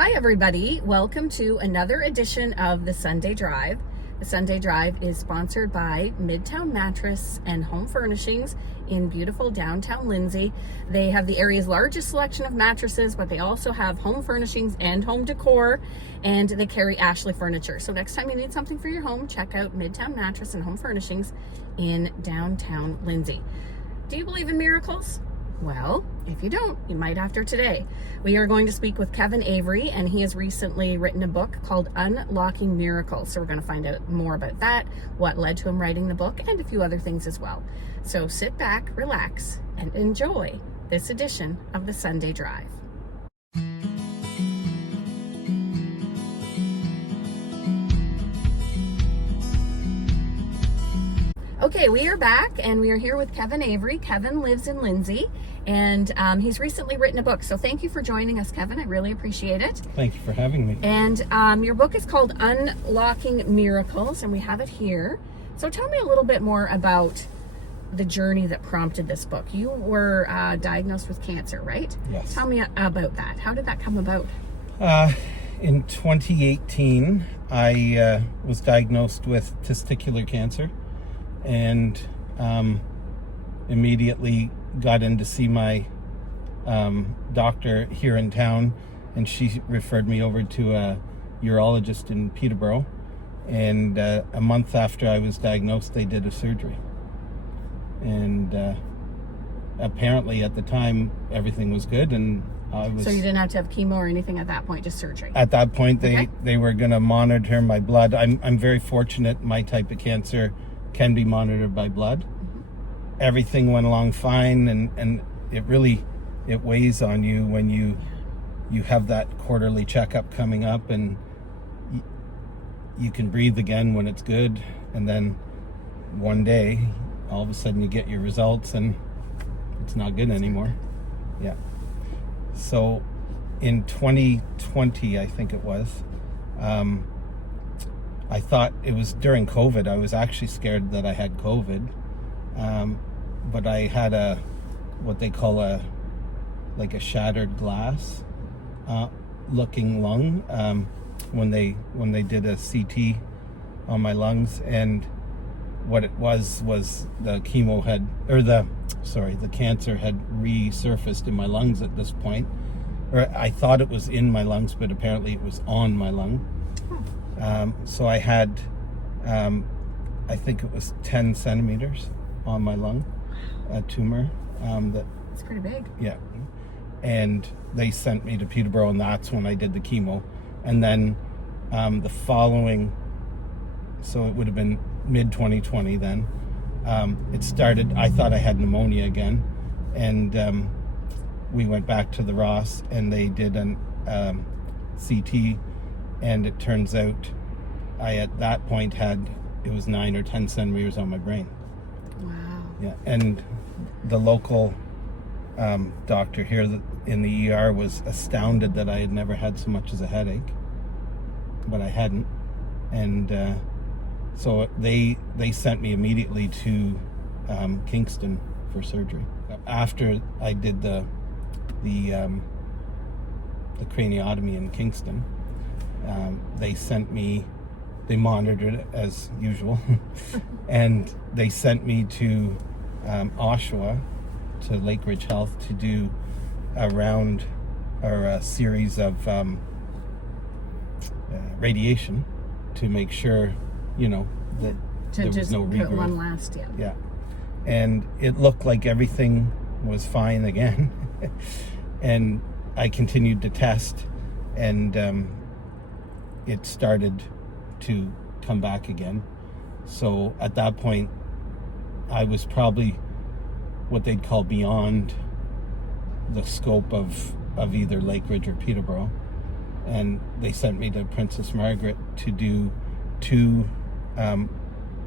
Hi everybody, welcome to another edition of the Sunday Drive. The Sunday Drive is sponsored by Midtown Mattress and Home Furnishings in beautiful downtown Lindsay. They have the area's largest selection of mattresses, but they also have home furnishings and home decor, and they carry Ashley furniture. So next time you need something for your home, check out Midtown Mattress and Home Furnishings in downtown Lindsay. Do you believe in miracles? Well, if you don't, you might after today. We are going to speak with Kevin Avery, and he has recently written a book called Unlocking Miracles. So we're going to find out more about that, what led to him writing the book, and a few other things as well. So sit back, relax, and enjoy this edition of the Sunday Drive. Okay, we are back, and we are here with Kevin Avery. Kevin lives in Lindsay, and he's recently written a book. So thank you for joining us, Kevin. I really appreciate it. Thank you for having me. And your book is called Unlocking Miracles, and we have it here. So tell me a little bit more about the journey that prompted this book. You were diagnosed with cancer, right? Yes. Tell me about that. How did that come about? In 2018, I was diagnosed with testicular cancer, and immediately got in to see my doctor here in town, and she referred me over to a urologist in Peterborough, and a month after I was diagnosed, they did a surgery, and apparently at the time everything was good, and I was... So you didn't have to have chemo or anything at that point, just surgery? At that point, they were going to monitor my blood. I'm very fortunate. My type of cancer can be monitored by blood. Mm-hmm. Everything went along fine, and it weighs on you when you have that quarterly checkup coming up, and you can breathe again when it's good, and then one day all of a sudden you get your results and it's not good anymore. Yeah. So in 2020, I think it was, I thought it was during COVID. I was actually scared that I had COVID, but I had what they call a shattered glass looking lung when they did a CT on my lungs, and what it was the cancer had resurfaced in my lungs at this point, or I thought it was in my lungs, but apparently it was on my lung. So I had, I think it was 10 centimeters on my lung, a tumor. It's pretty big. Yeah. And they sent me to Peterborough, and that's when I did the chemo. And then the following, so it would have been mid-2020 then, it started, I thought I had pneumonia again. And we went back to the Ross, and they did an CT, and it turns out I at that point it was 9 or 10 centimeters on my brain. Wow. Yeah, and the local doctor here in the ER was astounded that I had never had so much as a headache, but I hadn't, and so they sent me immediately to Kingston for surgery. After I did the craniotomy in Kingston, they monitored it as usual, and they sent me to Oshawa, to Lake Ridge Health, to do a series of radiation to make sure, that there was no regrowth. One last, yeah. Yeah, and it looked like everything was fine again, and I continued to test, and it started to come back again. So at that point, I was probably what they'd call beyond the scope of either Lake Ridge or Peterborough, and they sent me to Princess Margaret to do 2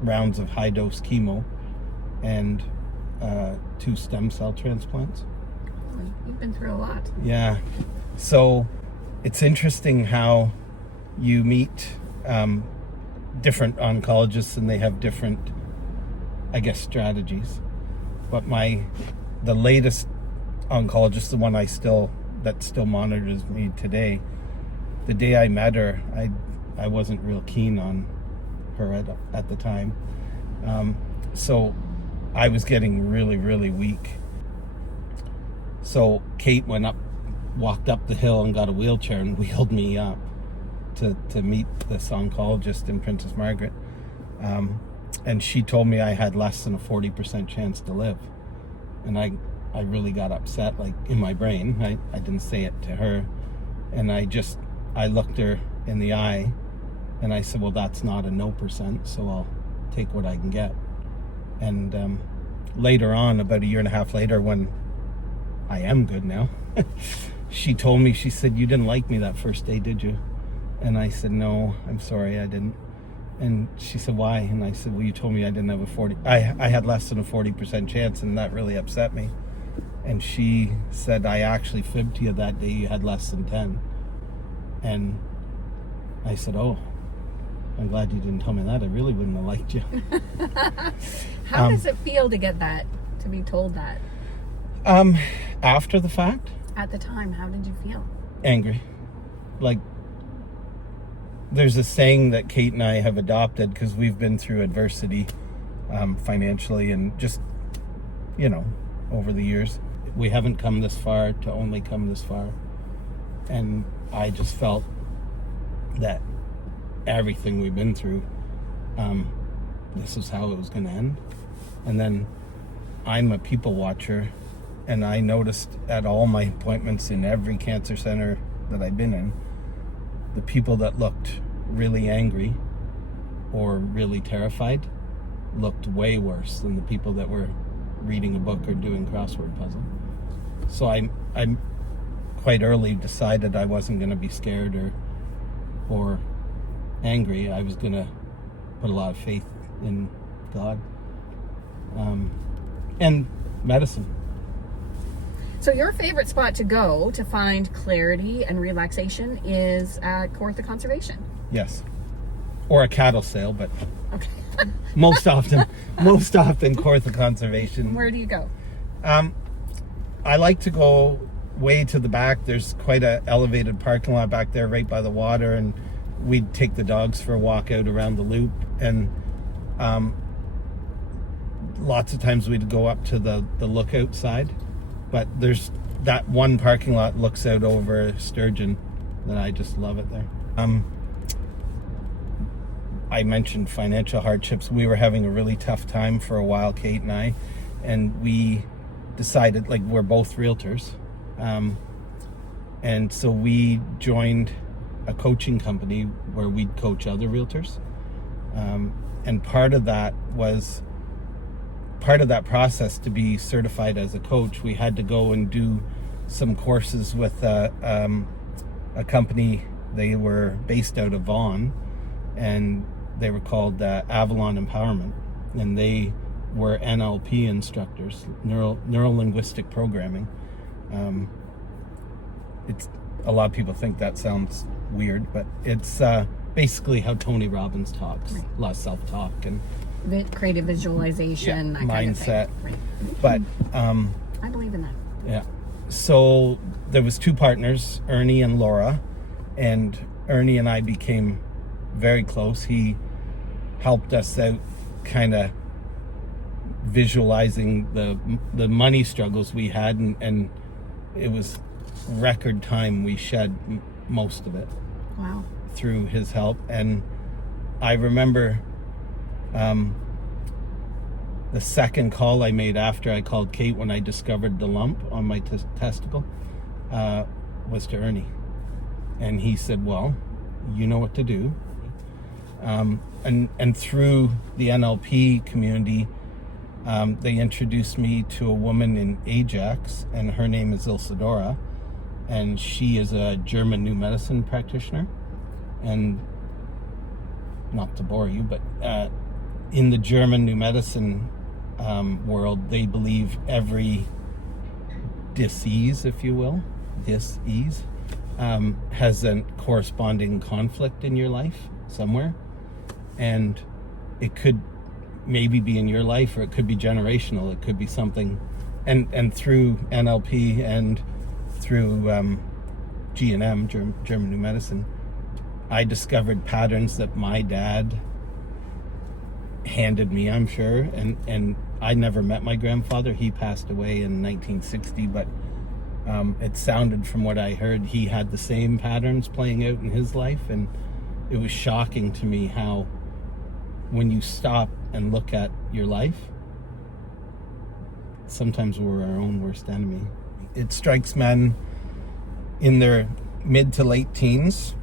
rounds of high-dose chemo and 2 stem cell transplants. You've been through a lot. Yeah. So it's interesting how you meet different oncologists, and they have different, I guess, strategies. But the latest oncologist, the one that still monitors me today, the day I met her, I wasn't real keen on her at the time. So I was getting really, really weak. So Kate walked up the hill and got a wheelchair and wheeled me up to meet this oncologist in Princess Margaret. And she told me I had less than a 40% chance to live. And I really got upset, like in my brain. I didn't say it to her. And I looked her in the eye and I said, well, that's not a no percent, so I'll take what I can get. And later on, about a year and a half later, when I am good now, she told me, she said, you didn't like me that first day, did you? And I said, no, I'm sorry, I didn't. And she said, why? And I said, well, you told me I didn't have I had less than a 40% chance, and that really upset me. And she said, I actually fibbed to you that day, you had less than 10. And I said, oh, I'm glad you didn't tell me that. I really wouldn't have liked you. How does it feel to get that, to be told that? After the fact? At the time, how did you feel? Angry. Like, there's a saying that Kate and I have adopted because we've been through adversity financially and just, over the years. We haven't come this far to only come this far. And I just felt that everything we've been through, this is how it was going to end. And then I'm a people watcher, and I noticed at all my appointments in every cancer center that I've been in, the people that looked really angry or really terrified looked way worse than the people that were reading a book or doing crossword puzzle. So I quite early decided I wasn't going to be scared or angry. I was going to put a lot of faith in God and medicine. So your favorite spot to go to find clarity and relaxation is at Kawartha Conservation? Yes. Or a cattle sale, but okay. most often Kawartha Conservation. Where do you go? I like to go way to the back. There's quite a elevated parking lot back there right by the water, and we'd take the dogs for a walk out around the loop, and lots of times we'd go up to the lookout side. But there's that one parking lot looks out over Sturgeon that I just love it there. I mentioned financial hardships. We were having a really tough time for a while, Kate and I, and we decided, like, we're both realtors. And so we joined a coaching company where we'd coach other realtors. And part of that process to be certified as a coach, we had to go and do some courses with a company. They were based out of Vaughan, and they were called Avalon Empowerment, and they were NLP instructors, neuro-linguistic programming. It's a lot of people think that sounds weird, but it's basically how Tony Robbins talks. Right. A lot of self-talk and creative visualization, that mindset. Kind of thing. Right. But I believe in that. Yeah. So there was two partners, Ernie and Laura, and Ernie and I became very close. He helped us out, kind of visualizing the money struggles we had, and it was record time we shed most of it. Wow. Through his help. And I remember the second call I made after I called Kate when I discovered the lump on my testicle was to Ernie. And he said, well, you know what to do. And through the NLP community, they introduced me to a woman in Ajax, and her name is Ilsadora, and she is a German new medicine practitioner. And not to bore you, but in the German new medicine world, they believe every disease, if you will, has a corresponding conflict in your life somewhere. And it could maybe be in your life, or it could be generational. It could be something. And through NLP and through G&M, German New Medicine, I discovered patterns that my dad handed me, I'm sure, and I never met my grandfather. He passed away in 1960, but it sounded, from what I heard, he had the same patterns playing out in his life, and it was shocking to me how, when you stop and look at your life, sometimes we're our own worst enemy. It strikes men in their mid to late teens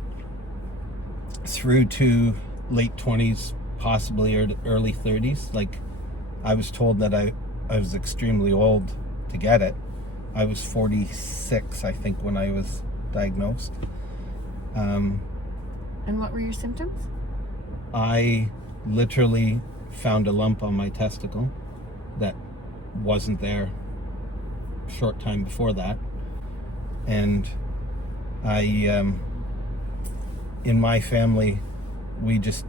through to late 20s, possibly early 30s. Like, I was told that I was extremely old to get it. I was 46, I think, when I was diagnosed. And what were your symptoms? I literally found a lump on my testicle that wasn't there a short time before that. And in my family, we just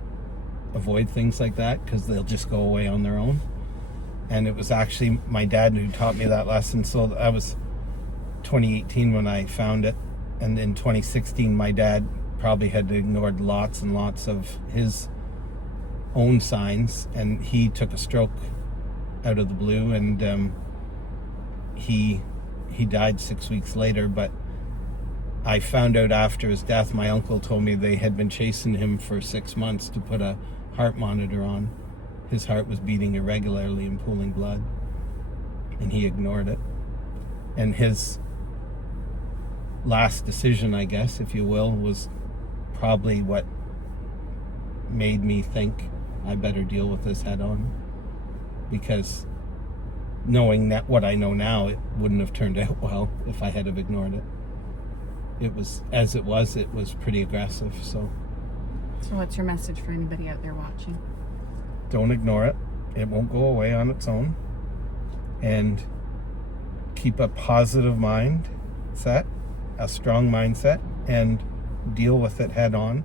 avoid things like that because they'll just go away on their own. And it was actually my dad who taught me that lesson. So I was 2018 when I found it, and in 2016 my dad probably had ignored lots and lots of his own signs, and he took a stroke out of the blue, and he died 6 weeks later. But I found out after his death, my uncle told me they had been chasing him for 6 months to put a heart monitor on. His heart was beating irregularly and pooling blood, and he ignored it. And his last decision, I guess, if you will, was probably what made me think I better deal with this head on. Because knowing that what I know now, it wouldn't have turned out well if I had have ignored it. It was pretty aggressive. So what's your message for anybody out there watching? Don't ignore it. It won't go away on its own. And keep a positive mindset, a strong mindset, and deal with it head on.